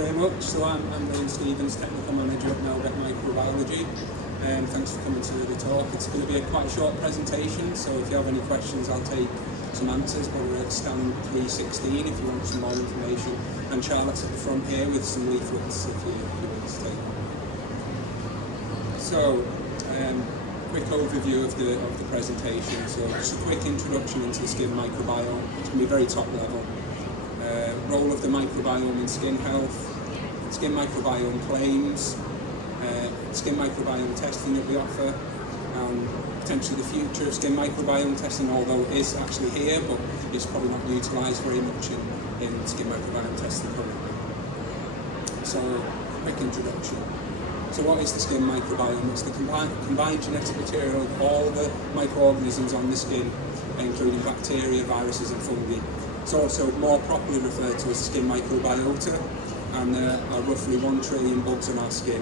very much. So I'm Liam Stevens, Technical Manager at Melbeck Microbiology. Thanks for coming to the talk. It's going to be a quite short presentation, so if you have any questions I'll take some answers, but we're at stand 316 if you want some more information. And Charlotte's at the front here with some leaflets if you want to take them. So, quick overview of the presentation. So just a quick introduction into the skin microbiome. It's going to be very top level. Role of the microbiome in skin health, skin microbiome claims, skin microbiome testing that we offer, and potentially the future of skin microbiome testing, although it is actually here, but it's probably not utilised very much in skin microbiome testing currently. So, quick introduction. So what is the skin microbiome? It's the combined genetic material of all the microorganisms on the skin, including bacteria, viruses and fungi. It's also more properly referred to as the skin microbiota, and there are roughly 1 trillion bugs on our skin,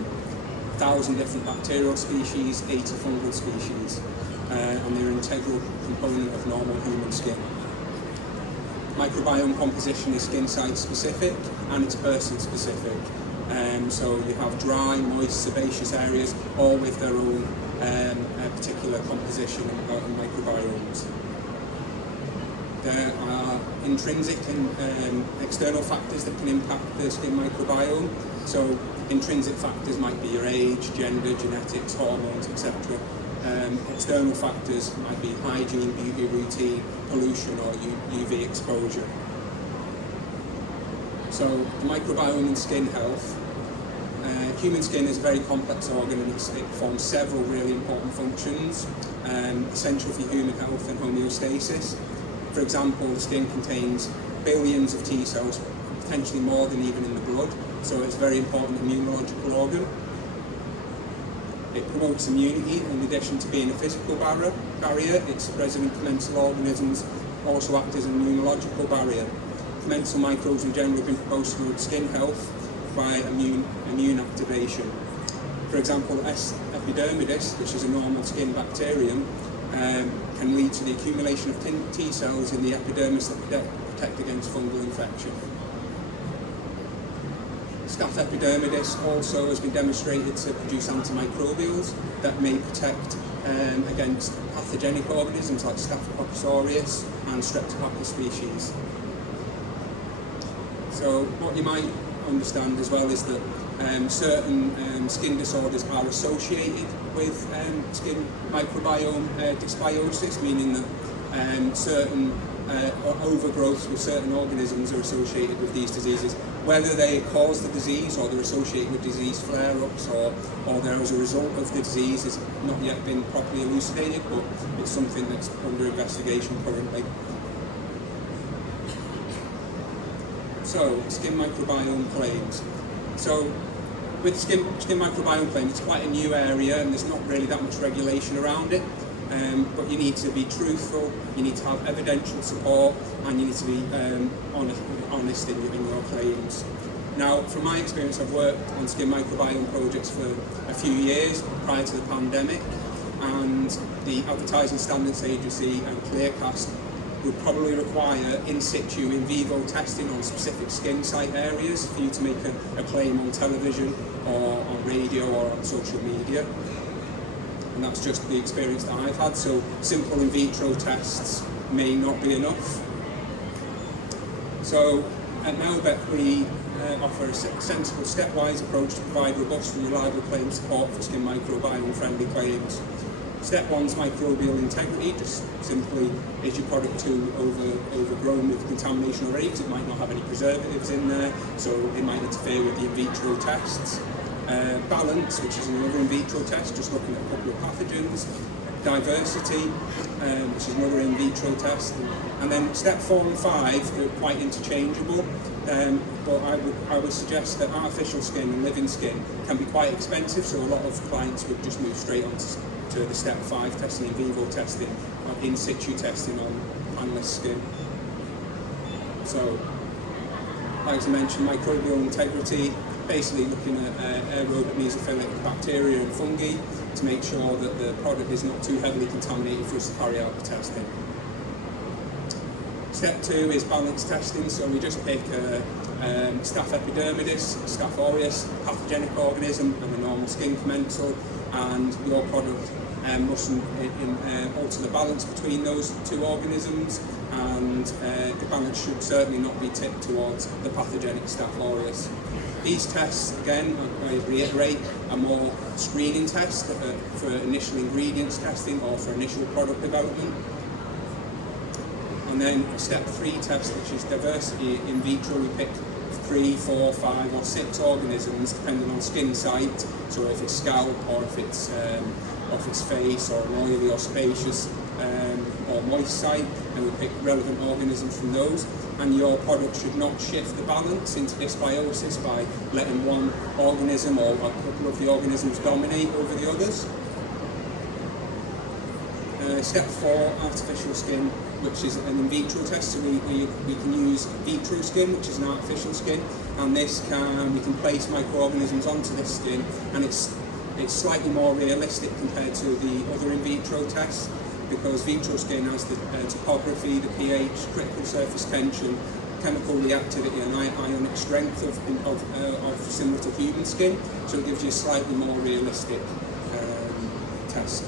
1,000 different bacterial species, 80 fungal species, and they're an integral component of normal human skin. Microbiome composition is skin site specific and it's person specific. So you have dry, moist, sebaceous areas, all with their own particular composition and microbiomes. There are intrinsic and external factors that can impact the skin microbiome. So intrinsic factors might be your age, gender, genetics, hormones, etc. External factors might be hygiene, beauty routine, pollution or UV exposure. So the microbiome in skin health. Human skin is a very complex organ and it performs several really important functions, essential for human health and homeostasis. For example, the skin contains billions of T cells, potentially more than even in the blood, so it's a very important immunological organ. It promotes immunity in addition to being a physical barrier. Its resident commensal organisms also act as an immunological barrier. Commensal microbes in general have been proposed to promote skin health by immune activation. For example, S. epidermidis, which is a normal skin bacterium, can lead to the accumulation of T cells in the epidermis that protect against fungal infection. Staph epidermidis also has been demonstrated to produce antimicrobials that may protect against pathogenic organisms like Staphylococcus aureus and Streptococcus species. So what you might understand as well is that certain skin disorders are associated with skin microbiome dysbiosis, meaning that certain overgrowths with certain organisms are associated with these diseases. Whether they cause the disease or they're associated with disease flare-ups or they're as a result of the disease has not yet been properly elucidated, but it's something that's under investigation currently. So, skin microbiome claims. So, with skin microbiome claims, it's quite a new area and there's not really that much regulation around it. But you need to be truthful, you need to have evidential support, and you need to be honest in your claims. Now, from my experience, I've worked on skin microbiome projects for a few years prior to the pandemic, and the Advertising Standards Agency and Clearcast would probably require in situ, in vivo testing on specific skin site areas for you to make a claim on television or on radio or on social media. And that's just the experience that I've had, so simple in vitro tests may not be enough. So at Melbeck we offer a sensible stepwise approach to provide robust and reliable claim support for skin microbiome friendly claims. Step 1 is microbial integrity, just simply is your product too overgrown with contamination already because it might not have any preservatives in there, so it might interfere with the in vitro tests. Balance, which is another in vitro test, just looking at a couple of pathogens. Diversity, which is another in vitro test. And then step 4 and 5, they're quite interchangeable, but I would suggest that artificial skin and living skin can be quite expensive, so a lot of clients would just move straight on to the step 5 testing, in vivo testing, or in situ testing on panelist skin. So, like I mentioned, microbial integrity, basically looking at aerobic mesophilic bacteria and fungi to make sure that the product is not too heavily contaminated for us to carry out the testing. Step 2 is balance testing, so we just pick Staph epidermidis, Staph aureus, pathogenic organism, and a normal skin commensal, and your product mustn't alter the balance between those two organisms, and the balance should certainly not be tipped towards the pathogenic Staph aureus. These tests, again, I reiterate, are more screening tests for initial ingredients testing or for initial product development. And then a step 3 test, which is diversity in vitro. We pick 3, 4, 5 or 6 organisms depending on skin site, so if it's scalp or if it's face or an oily or sebaceous or moist site, and we pick relevant organisms from those. And your product should not shift the balance into dysbiosis by letting one organism or a couple of the organisms dominate over the others. Step 4, artificial skin, which is an in vitro test. So we can use vitro skin, which is an artificial skin, and we can place microorganisms onto this skin, and it's slightly more realistic compared to the other in vitro tests, because vitro skin has the topography, the pH, critical surface tension, chemical reactivity and ionic strength of similar to human skin, so it gives you a slightly more realistic test.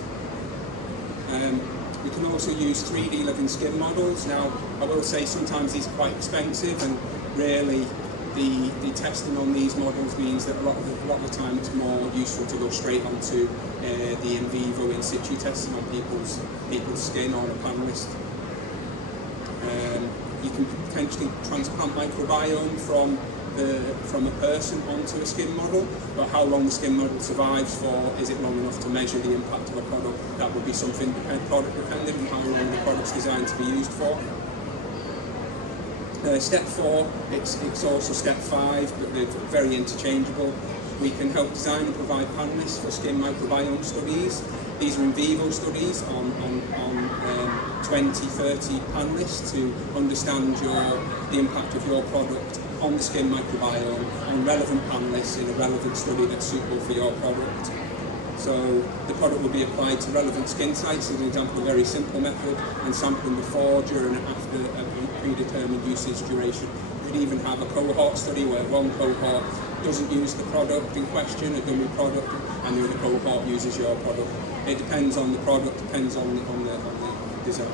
We can also use 3D living skin models. Now, I will say sometimes these are quite expensive, and really the testing on these models means that a lot of the time it's more useful to go straight onto the in vivo in situ testing on people's skin or a panelist. You can potentially transplant microbiome from a person onto a skin model, but how long the skin model survives for, is it long enough to measure the impact of a product? That would be something product dependent and how long the product's designed to be used for. Step 4, it's also step 5, but they're very interchangeable. We can help design and provide panelists for skin microbiome studies. These are in vivo studies on 20, 30 panelists to understand the impact of your product on the skin microbiome, and relevant panelists in a relevant study that's suitable for your product. So the product will be applied to relevant skin sites, as an example, a very simple method, and sampling before, during and after a predetermined usage duration. You could even have a cohort study where one cohort doesn't use the product in question, a gummy product, and the other cohort uses your product. It depends on the product, depends on the design.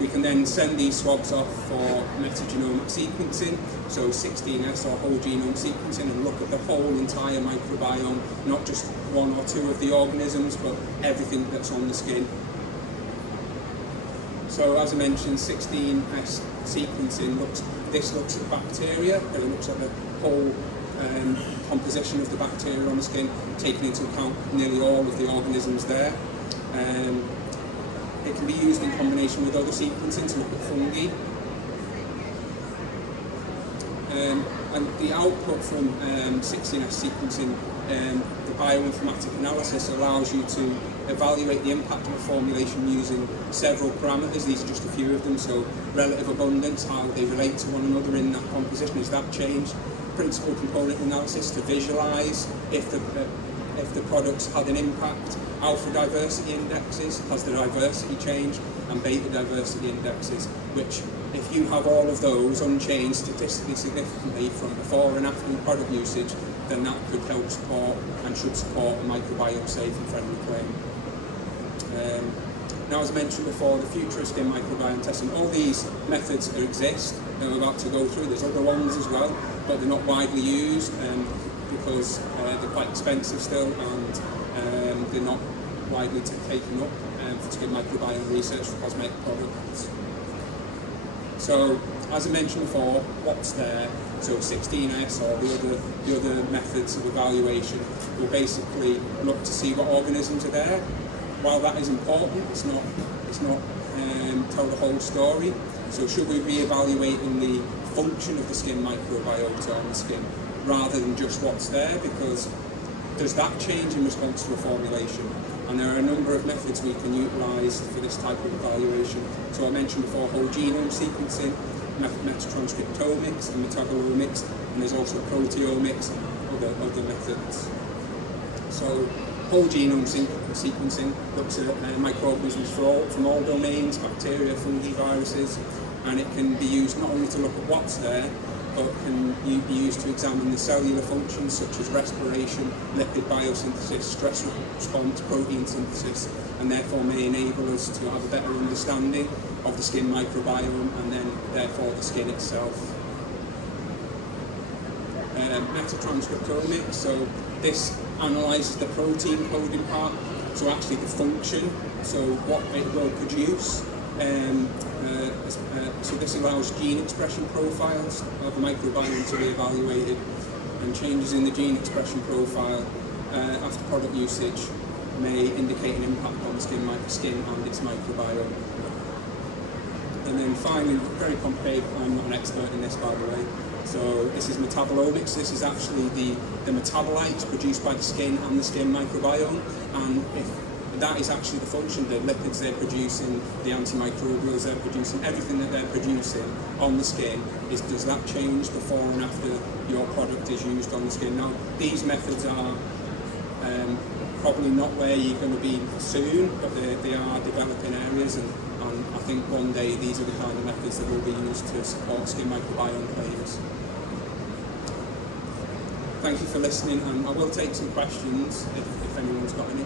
We can then send these swabs off for metagenomic sequencing, so 16S or whole genome sequencing, and look at the whole entire microbiome, not just 1 or 2 of the organisms, but everything that's on the skin. So as I mentioned, 16S sequencing looks at bacteria, and it looks at the whole composition of the bacteria on the skin, taking into account nearly all of the organisms there. It can be used in combination with other sequencing to look at fungi. And the output from 16S sequencing, the bioinformatic analysis allows you to evaluate the impact of a formulation using several parameters. These are just a few of them. So relative abundance, how they relate to one another in that composition, is that changed? Principal component analysis to visualize if the products had an impact. Alpha diversity indexes, has the diversity changed? And beta diversity indexes, which if you have all of those unchanged statistically significantly from before and after product usage, then that could help support and should support a microbiome safe and friendly claim. Now, as I mentioned before, the future of skin microbiome testing, all these methods exist that we're about to go through. There's other ones as well, but they're not widely used because they're quite expensive still, and they're not widely taken up for skin microbiome research for cosmetic products. So, as I mentioned before, what's there? So 16S or the other methods of evaluation will basically look to see what organisms are there. While that is important, it's not tell the whole story. So should we re-evaluate the function of the skin microbiota on the skin rather than just what's there? Because does that change in response to a formulation? And there are a number of methods we can utilise for this type of evaluation. So I mentioned before whole genome sequencing, metatranscriptomics and metabolomics, and there's also proteomics and other methods. So whole genome sequencing looks at microorganisms from all domains, bacteria, fungi, viruses, and it can be used not only to look at what's there, but can be used to examine the cellular functions such as respiration, lipid biosynthesis, stress response, protein synthesis, and therefore may enable us to have a better understanding of the skin microbiome and then therefore the skin itself. Metatranscriptomics, so this analyses the protein coding part, so actually the function, so what it will produce. So this allows gene expression profiles of the microbiome to be evaluated, and changes in the gene expression profile after product usage may indicate an impact on the skin and its microbiome. And then finally, very complicated, I'm not an expert in this by the way, so this is metabolomics. This is actually the metabolites produced by the skin and the skin microbiome, and if that is actually the function, the lipids they're producing, the antimicrobials they're producing, everything that they're producing on the skin, does that change before and after your product is used on the skin? Now, these methods are probably not where you're going to be soon, but they are developing areas, and I think one day these are the kind of methods that will be used to support skin microbiome claims. Thank you for listening, and I will take some questions if anyone's got any.